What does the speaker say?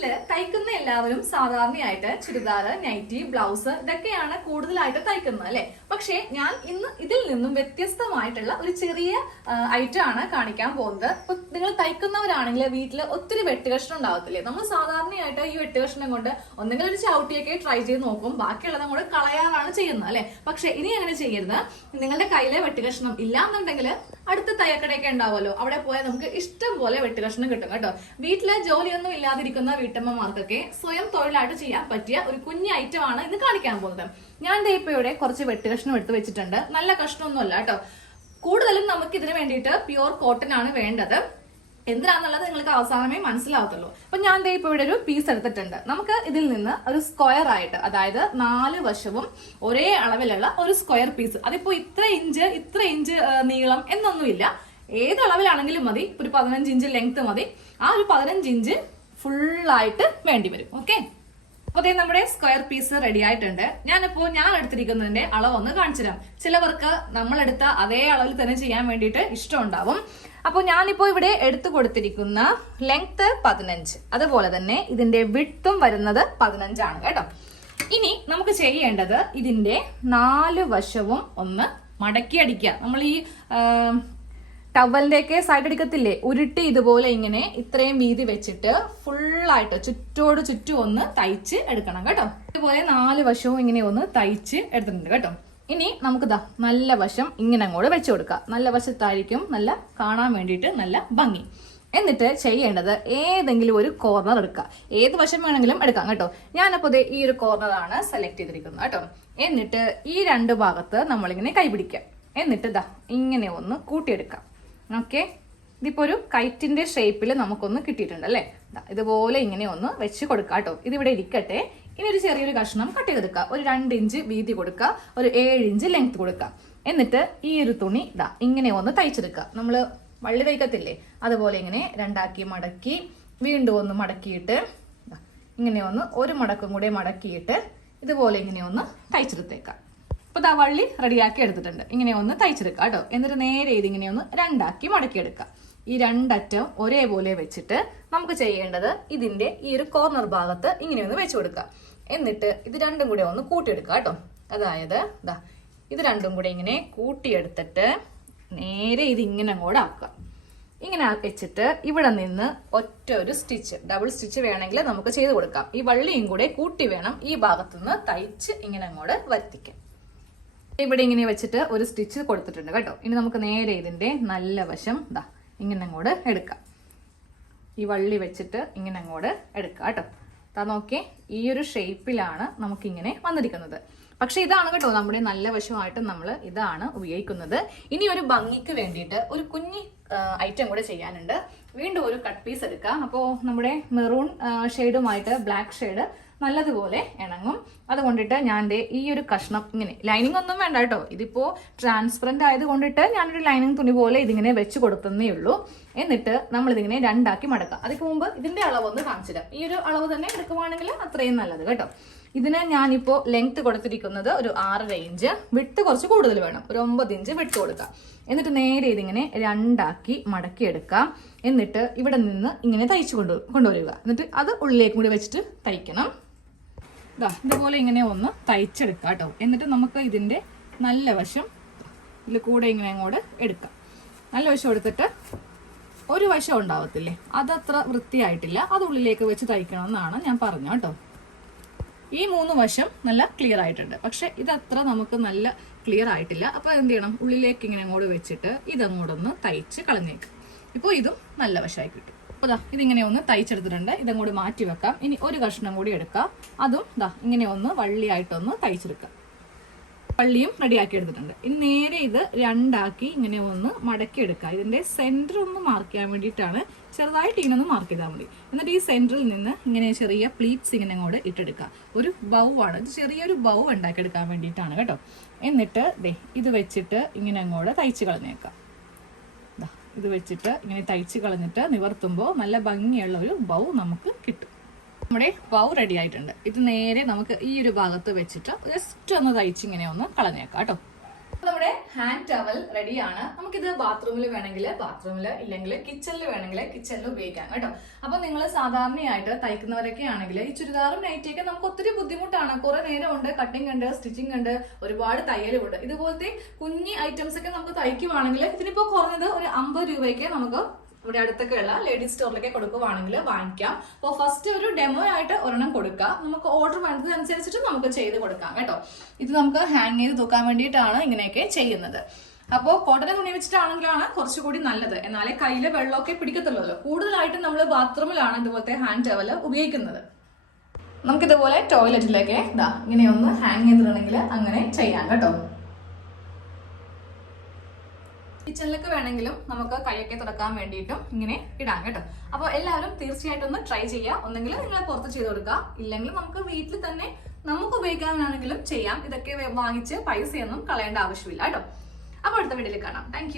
വീട്ടില് തയ്ക്കുന്ന എല്ലാവരും സാധാരണയായിട്ട് ചുരിദാർ, നൈറ്റി, ബ്ലൗസ് ഇതൊക്കെയാണ് കൂടുതലായിട്ട് തയ്ക്കുന്നത് അല്ലെ. പക്ഷെ ഞാൻ ഇന്ന് ഇതിൽ നിന്നും വ്യത്യസ്തമായിട്ടുള്ള ഒരു ചെറിയ ഐറ്റം ആണ് കാണിക്കാൻ പോകുന്നത്. ഇപ്പൊ നിങ്ങൾ തയ്ക്കുന്നവരാണെങ്കിൽ വീട്ടിൽ ഒത്തിരി വെട്ടുകഷ്ണം ഉണ്ടാവത്തില്ലേ. നമ്മൾ സാധാരണയായിട്ട് ഈ വെട്ടുകഷ്ണം കൊണ്ട് ഒന്നെങ്കിലും ഒരു ചവിട്ടിയൊക്കെ ട്രൈ ചെയ്ത് നോക്കും, ബാക്കിയുള്ളത് നമ്മൾ കളയാറാണ് ചെയ്യുന്നത് അല്ലെ. പക്ഷെ ഇനി അങ്ങനെ ചെയ്യരുത്. നിങ്ങളുടെ കയ്യിലെ വെട്ടുകഷ്ണം ഇല്ലാന്നുണ്ടെങ്കിൽ അടുത്ത തയ്യക്കടയൊക്കെ ഉണ്ടാവുമല്ലോ, അവിടെ പോയാൽ നമുക്ക് ഇഷ്ടം പോലെ വെട്ടുകഷ്ണം കിട്ടും കേട്ടോ. വീട്ടിലെ ജോലിയൊന്നും ഇല്ലാതിരിക്കുന്ന വീട്ടമ്മമാർക്കൊക്കെ സ്വയം തൊഴിലായിട്ട് ചെയ്യാൻ പറ്റിയ ഒരു കുഞ്ഞു ഐറ്റം ആണ് ഇന്ന് കാണിക്കാൻ പോകുന്നത്. ഞാൻ ഇപ്പൊ ഇവിടെ കുറച്ച് വെട്ടുകഷ്ണം എടുത്ത് വെച്ചിട്ടുണ്ട്. നല്ല കഷ്ണമൊന്നും അല്ല കേട്ടോ. കൂടുതലും നമുക്ക് ഇതിന് വേണ്ടിയിട്ട് പ്യുവർ കോട്ടൺ ആണ് വേണ്ടത്. എന്തിനാന്നുള്ളത് നിങ്ങൾക്ക് അവസാനമേ മനസ്സിലാവത്തുള്ളൂ. അപ്പൊ ഞാൻ ഇപ്പൊ ഇവിടെ ഒരു പീസ് എടുത്തിട്ടുണ്ട്. നമുക്ക് ഇതിൽ നിന്ന് ഒരു സ്ക്വയർ ആയിട്ട്, അതായത് 4 വശവും ഒരേ അളവിലുള്ള ഒരു സ്ക്വയർ പീസ്, അതിപ്പോ ഇത്ര ഇഞ്ച് നീളം എന്നൊന്നുമില്ല, ഏത് അളവിലാണെങ്കിലും മതി. ഒരു 15 ഇഞ്ച് ലെങ്ത് മതി. ആ ഒരു 15 ഇഞ്ച് ഫുള്ളായിട്ട് വേണ്ടി വരും. ഓക്കെ, അപ്പൊ അതേ നമ്മുടെ സ്ക്വയർ പീസ് റെഡി ആയിട്ടുണ്ട്. ഞാൻ എടുത്തിരിക്കുന്നതിന്റെ അളവ് ഒന്ന് കാണിച്ചു തരാം. ചിലവർക്ക് നമ്മളെടുത്ത അതേ അളവിൽ തന്നെ ചെയ്യാൻ വേണ്ടിയിട്ട് ഇഷ്ടമുണ്ടാവും. അപ്പോൾ ഞാനിപ്പോ ഇവിടെ എടുത്തു കൊടുത്തിരിക്കുന്ന ലെങ്ത് 15, അതുപോലെ തന്നെ ഇതിന്റെ വിഡ്ത്തും വരുന്നത് 15 ആണ് കേട്ടോ. ഇനി നമുക്ക് ചെയ്യേണ്ടത് ഇതിന്റെ 4 വശവും ഒന്ന് മടക്കി അടിക്കുക. നമ്മൾ ഈ ടവലിന്റെ ഒക്കെ സൈഡ് അടിക്കത്തില്ലേ, ഉരുട്ടി ഇതുപോലെ ഇങ്ങനെ ഇത്രയും വീതി വെച്ചിട്ട് ഫുള്ളായിട്ട് ചുറ്റോട് ചുറ്റും ഒന്ന് തയ്ച്ച് എടുക്കണം കേട്ടോ. ഇതുപോലെ 4 വശവും ഇങ്ങനെ ഒന്ന് തയ്ച്ച് എടുത്തിട്ടുണ്ട് കേട്ടോ. ഇനി നമുക്ക് നല്ല വശം ഇങ്ങനെ അങ്ങോട്ട് വെച്ചു കൊടുക്കാം. നല്ല വശത്തായിരിക്കും നല്ല കാണാൻ വേണ്ടിയിട്ട് നല്ല ഭംഗി. എന്നിട്ട് ചെയ്യേണ്ടത് ഏതെങ്കിലും ഒരു കോർണർ എടുക്കുക. ഏത് വശം വേണമെങ്കിലും എടുക്കാം കേട്ടോ. ഞാനപ്പോൾ ഈ ഒരു കോർണറാണ് സെലക്ട് ചെയ്തിരിക്കുന്നത് കേട്ടോ. എന്നിട്ട് ഈ 2 ഭാഗത്ത് നമ്മളിങ്ങനെ കൈപിടിക്കാം. എന്നിട്ട് ഇങ്ങനെ ഒന്ന് കൂട്ടിയെടുക്കാം. ഓക്കെ, ഇതിപ്പോ ഒരു കൈറ്റിന്റെ ഷേപ്പിൽ നമുക്കൊന്ന് കിട്ടിയിട്ടുണ്ട് അല്ലേ. ഇതുപോലെ ഇങ്ങനെ ഒന്ന് വെച്ച് കൊടുക്കാം കേട്ടോ. ഇതിവിടെ ഇരിക്കട്ടെ. ഇനി ഒരു ചെറിയൊരു കഷ്ണം കട്ട് ചെയ്തെടുക്കുക. ഒരു 2 ഇഞ്ച് വീതി കൊടുക്കുക, ഒരു 7 ഇഞ്ച് ലെങ്ത് കൊടുക്കുക. എന്നിട്ട് ഈ ഒരു തുണി ഇങ്ങനെ ഒന്ന് തയ്ച്ചെടുക്കുക. നമ്മൾ വള്ളി തയ്ക്കത്തില്ലേ, അതുപോലെ ഇങ്ങനെ 2ആക്കി മടക്കി വീണ്ടും ഒന്ന് മടക്കിയിട്ട് ഇങ്ങനെ ഒന്ന് ഒരു മടക്കും കൂടെ മടക്കിയിട്ട് ഇതുപോലെ ഇങ്ങനെ ഒന്ന് തയ്ച്ചെടുത്തേക്കാം. ഇപ്പൊ വള്ളി റെഡിയാക്കി എടുത്തിട്ടുണ്ട്. ഇങ്ങനെ ഒന്ന് തയ്ച്ചെടുക്കുക കേട്ടോ. എന്നിട്ട് നേരെ ഇതിങ്ങനെ ഒന്ന് 2ആക്കി മടക്കിയെടുക്കുക. ഈ 2 അറ്റം ഒരേപോലെ വെച്ചിട്ട് നമുക്ക് ചെയ്യേണ്ടത് ഇതിന്റെ ഈ ഒരു കോർണർ ഭാഗത്ത് ഇങ്ങനെ ഒന്ന് വെച്ച് കൊടുക്കുക. എന്നിട്ട് ഇത് 2ഉം കൂടെ ഒന്ന് കൂട്ടിയെടുക്കുക കേട്ടോ. അതായത് ഇത് 2ഉം കൂടെ ഇങ്ങനെ കൂട്ടിയെടുത്തിട്ട് നേരെ ഇത് ഇങ്ങനെ അങ്ങോട്ട് ആക്കുക. ഇങ്ങനെ വെച്ചിട്ട് ഇവിടെ നിന്ന് ഒറ്റ ഒരു സ്റ്റിച്ച്, ഡബിൾ സ്റ്റിച്ച് വേണമെങ്കിൽ നമുക്ക് ചെയ്ത് കൊടുക്കാം. ഈ വള്ളിയും കൂടെ കൂട്ടി വേണം ഈ ഭാഗത്തുനിന്ന് തയ്ച്ച് ഇങ്ങനെ അങ്ങോട്ട് വരുത്തിക്കാം. ഇവിടെ ഇങ്ങനെ വെച്ചിട്ട് ഒരു സ്റ്റിച്ച് കൊടുത്തിട്ടുണ്ട് കേട്ടോ. ഇനി നമുക്ക് നേരെ ഇതിന്റെ നല്ല വശം ഇങ്ങനെ അങ്ങോട്ട് എടുക്കാം. ഈ വള്ളി വെച്ചിട്ട് ഇങ്ങനെ അങ്ങോട്ട് എടുക്കാം കേട്ടോ. നോക്കിയേ, ഈ ഒരു ഷേപ്പിലാണ് നമുക്കിങ്ങനെ വന്നിരിക്കുന്നത്. പക്ഷെ ഇതാണ് കേട്ടോ നമ്മുടെ നല്ല വശമായിട്ട് നമ്മൾ ഇതാണ് ഉപയോഗിക്കുന്നത്. ഇനി ഒരു ഭംഗിക്ക് വേണ്ടിയിട്ട് ഒരു കുഞ്ഞി ഐറ്റം കൂടെ ചെയ്യാനുണ്ട്. വീണ്ടും ഒരു കട്ട് പീസ് എടുക്കാം. അപ്പോൾ നമ്മുടെ മെറൂൺ ഷെയ്ഡുമായിട്ട് ബ്ലാക്ക് ഷെയ്ഡ് നല്ലതുപോലെ ഇണങ്ങും. അതുകൊണ്ടിട്ട് ഞാൻ ഈ ഒരു കഷ്ണം ഇങ്ങനെ, ലൈനിങ് ഒന്നും വേണ്ട കേട്ടോ. ഇതിപ്പോ ട്രാൻസ്പെറന്റ് ആയത് കൊണ്ടിട്ട് ഞാനൊരു ലൈനിങ് തുണി പോലെ ഇതിങ്ങനെ വെച്ച് കൊടുത്തേ ഉള്ളൂ. എന്നിട്ട് നമ്മൾ ഇതിങ്ങനെ 2ആക്കി മടക്കാം. അതിന് മുമ്പ് ഇതിന്റെ അളവൊന്ന് കാണിച്ചു തരാം. ഈ ഒരു അളവ് തന്നെ എടുക്കുവാണെങ്കിൽ അത്രയും നല്ലത് കേട്ടോ. ഇതിന് ഞാനിപ്പോ ലെങ്ത് കൊടുത്തിരിക്കുന്നത് ഒരു 6.5 ഇഞ്ച്, വിട്ട് കുറച്ച് കൂടുതൽ വേണം, ഒരു 9 ഇഞ്ച് വിട്ട് കൊടുക്കാം. എന്നിട്ട് നേരെ ഇതിങ്ങനെ 2ആക്കി മടക്കി എടുക്കാം. എന്നിട്ട് ഇവിടെ നിന്ന് ഇങ്ങനെ തയ്ച്ചു കൊണ്ടുവരിക. എന്നിട്ട് അത് ഉള്ളിലേക്ക് കൂടി വെച്ചിട്ട് തയ്ക്കണം. ഇതുപോലെ ഇങ്ങനെ ഒന്ന് തയ്ച്ചെടുക്കാം കേട്ടോ. എന്നിട്ട് നമുക്ക് ഇതിന്റെ നല്ല വശം ഇതിൽ കൂടെ ഇങ്ങനെ അങ്ങോട്ട് എടുക്കാം. നല്ല വശം എടുത്തിട്ട് ഒരു വശം ഉണ്ടാവത്തില്ലേ, അതത്ര വൃത്തിയായിട്ടില്ല, അത് ഉള്ളിലേക്ക് വെച്ച് തയ്ക്കണം എന്നാണ് ഞാൻ പറഞ്ഞു കേട്ടോ. ഈ 3 വശം നല്ല ക്ലിയർ ആയിട്ടുണ്ട്. പക്ഷെ ഇതത്ര നമുക്ക് നല്ല ക്ലിയർ ആയിട്ടില്ല. അപ്പൊ എന്ത് ചെയ്യണം, ഉള്ളിലേക്ക് ഇങ്ങനെ അങ്ങോട്ട് വെച്ചിട്ട് ഇതങ്ങോട്ടൊന്ന് തയ്ച്ച് കളഞ്ഞേക്കും. ഇപ്പോൾ ഇതും നല്ല വശമായി കിട്ടും. അപ്പൊ ഇതിങ്ങനെ ഒന്ന് തയ്ച്ചെടുത്തിട്ടുണ്ട്. ഇതങ്ങോട്ട് മാറ്റി വെക്കാം. ഇനി ഒരു കഷ്ണം കൂടി എടുക്കാം. അതും ഇങ്ങനെ ഒന്ന് വള്ളിയായിട്ടൊന്ന് തയ്ച്ചെടുക്കാം. വള്ളിയും റെഡിയാക്കി എടുത്തിട്ടുണ്ട്. ഇനി നേരെ ഇത് 2ആക്കി ഇങ്ങനെ ഒന്ന് മടക്കി എടുക്കാം. ഇതിന്റെ സെന്റർ ഒന്ന് മാർക്ക് ചെയ്യാൻ വേണ്ടിയിട്ടാണ്, ചെറുതായിട്ട് ഇങ്ങനെ ഒന്ന് മാർക്ക് ചെയ്താൽ മതി. എന്നിട്ട് ഈ സെന്ററിൽ നിന്ന് ഇങ്ങനെ ചെറിയ പ്ലീറ്റ്സ് ഇങ്ങനെ അങ്ങോട്ട് ഇട്ടെടുക്കുക. ഒരു ബൗ ആണ് ഇത്, ചെറിയൊരു ബൗ ഉണ്ടാക്കിയെടുക്കാൻ വേണ്ടിയിട്ടാണ് കേട്ടോ. എന്നിട്ട് ഇത് വെച്ചിട്ട് ഇങ്ങനെ അങ്ങോട്ട് തയ്ച്ച് കളഞ്ഞേക്കാം. ഇത് വെച്ചിട്ട് ഇങ്ങനെ തയ്ച്ച് കളഞ്ഞിട്ട് നിവർത്തുമ്പോൾ നല്ല ഭംഗിയുള്ള ഒരു ബൗ നമുക്ക് കിട്ടും. നമ്മുടെ ബൗ റെഡി ആയിട്ടുണ്ട്. ഇത് നേരെ നമുക്ക് ഈ ഒരു ഭാഗത്ത് വെച്ചിട്ട് ജസ്റ്റ് ഒന്ന് തയ്ച്ച് ഇങ്ങനെ ഒന്ന് കളഞ്ഞേക്കാം കേട്ടോ. നമ്മുടെ ഹാൻഡ് ടവൽ റെഡിയാണ്. നമുക്കിത് ബാത്റൂമിൽ വേണമെങ്കിൽ ബാത്റൂമിൽ, ഇല്ലെങ്കിൽ കിച്ചണിൽ വേണമെങ്കിൽ കിച്ചണിൽ ഉപയോഗിക്കാം കേട്ടോ. അപ്പൊ നിങ്ങൾ സാധാരണയായിട്ട് തയ്ക്കുന്നവരൊക്കെ ആണെങ്കിൽ ഈ ചുരിദാറും നൈറ്റിയൊക്കെ നമുക്ക് ഒത്തിരി ബുദ്ധിമുട്ടാണ്. കുറെ നേരം ഉണ്ട്, കട്ടിങ് ഉണ്ട്, സ്റ്റിച്ചിങ് ഉണ്ട്, ഒരുപാട് തയ്യലുണ്ട്. ഇതുപോലത്തെ കുഞ്ഞി ഐറ്റംസ് ഒക്കെ നമുക്ക് തയ്ക്കുവാണെങ്കിൽ ഇതിനിപ്പോ കുറഞ്ഞത് ഒരു 50 രൂപയ്ക്ക് നമുക്ക് ഇവിടെ അടുത്തൊക്കെയുള്ള ലേഡീസ് സ്റ്റോറിലൊക്കെ കൊടുക്കുവാണെങ്കിൽ വാങ്ങിക്കാം. അപ്പോൾ ഫസ്റ്റ് ഒരു ഡെമോ ആയിട്ട് ഒരെണ്ണം കൊടുക്കാം. നമുക്ക് ഓർഡർ വേണ്ടതനുസരിച്ചിട്ട് നമുക്ക് ചെയ്ത് കൊടുക്കാം കേട്ടോ. ഇത് നമുക്ക് ഹാങ് ചെയ്ത് തൂക്കാൻ വേണ്ടിയിട്ടാണ് ഇങ്ങനെയൊക്കെ ചെയ്യുന്നത്. അപ്പോൾ കോട്ടനെ തുണി വെച്ചിട്ടാണെങ്കിലാണ് കുറച്ചുകൂടി നല്ലത്. എന്നാലേ കയ്യില് വെള്ളമൊക്കെ പിടിക്കത്തുള്ളൂ. കൂടുതലായിട്ടും നമ്മൾ ബാത്റൂമിലാണ് ഇതുപോലത്തെ ഹാൻഡ് ടവൽ ഉപയോഗിക്കുന്നത്. നമുക്കിതുപോലെ ടോയ്ലറ്റിലേക്ക് ഇങ്ങനെയൊന്ന് ഹാങ് ചെയ്തിട്ടുണ്ടെങ്കിൽ അങ്ങനെ ചെയ്യാം കേട്ടോ. കിച്ചണിലൊക്കെ വേണമെങ്കിലും നമുക്ക് കൈയൊക്കെ തുടക്കാൻ വേണ്ടിയിട്ടും ഇങ്ങനെ ഇടാം കേട്ടോ. അപ്പോൾ എല്ലാവരും തീർച്ചയായിട്ടും ഒന്ന് ട്രൈ ചെയ്യുക. ഒന്നെങ്കിൽ നിങ്ങൾ പുറത്ത് ചെയ്ത് കൊടുക്കുക, ഇല്ലെങ്കിൽ നമുക്ക് വീട്ടിൽ തന്നെ നമുക്ക് ഉപയോഗിക്കാനാണെങ്കിലും ചെയ്യാം. ഇതൊക്കെ വാങ്ങിച്ച് പൈസയൊന്നും കളയേണ്ട ആവശ്യമില്ല കേട്ടോ. അപ്പോൾ അടുത്ത വീഡിയോയിൽ കാണാം. താങ്ക്